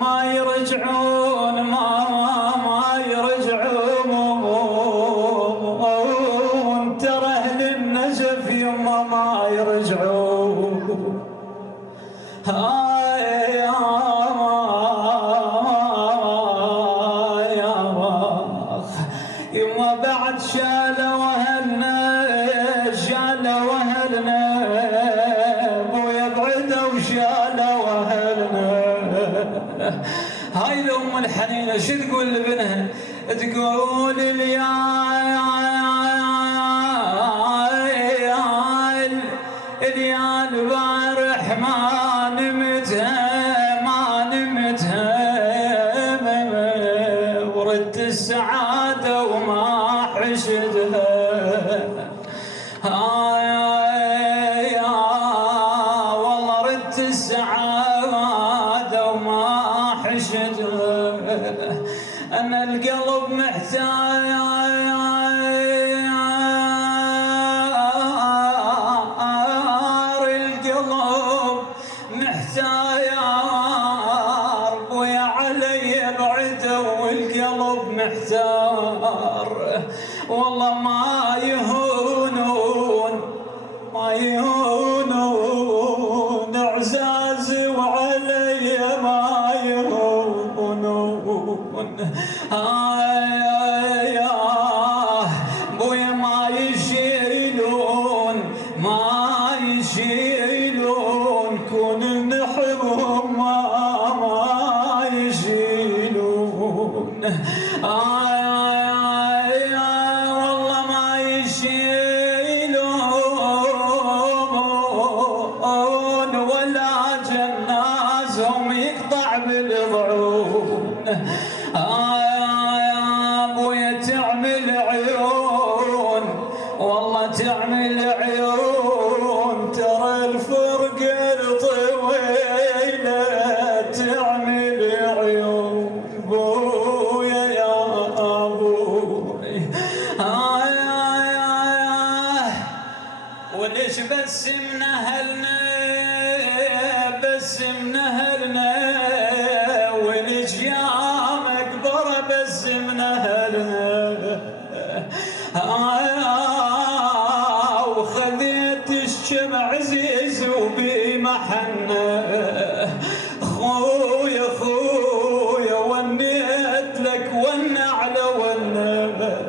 ما يرجعون ما يرجعون، ترى أهل النجف يما ما يرجعون. يما بعد شالوا أهلنا بويا بعدوا شالوا أهلنا. هاي الأم الحنينة شو تقول لابنها؟ تقول اليال بارح ما نمتها وردت السعادة وما حشدها. والله ردت السعادة وما حشدها. أنا القلب محتاج، القلب محتار ويا علي بعده، والقلب محتار والله ما يهونون اعزازي وعلي ما يهونون. بويا ما يشيلون كون نحبهم ما يشيلون. والله ما يشيلون ولا جنازهم يقطع بالضعون. بويا تعمل عيون والله تعمل عيون، ترى الفرقة الطويلة تعمل عيون. بويا يا أبوي وليش بسمنا أهلنا وليش يا مقبرة بسمنا أهلنا. وخذيت الشمع عزيز وبمحنة خويا ونيت لك والنعلة والنعلة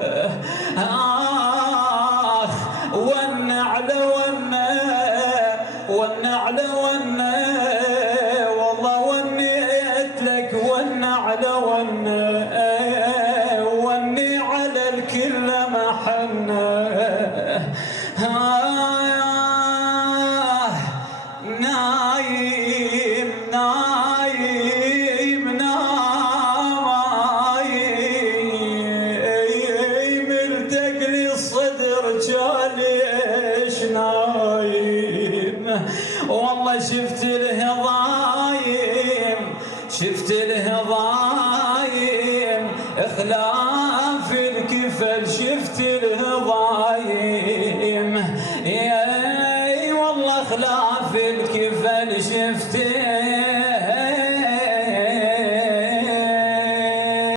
والله ونيت لك والنعلة وني على الكل محنة. نايم التق لي الصدر جاليش نايم. والله شفت الهضايم خلاف الكفل شفت الهضايم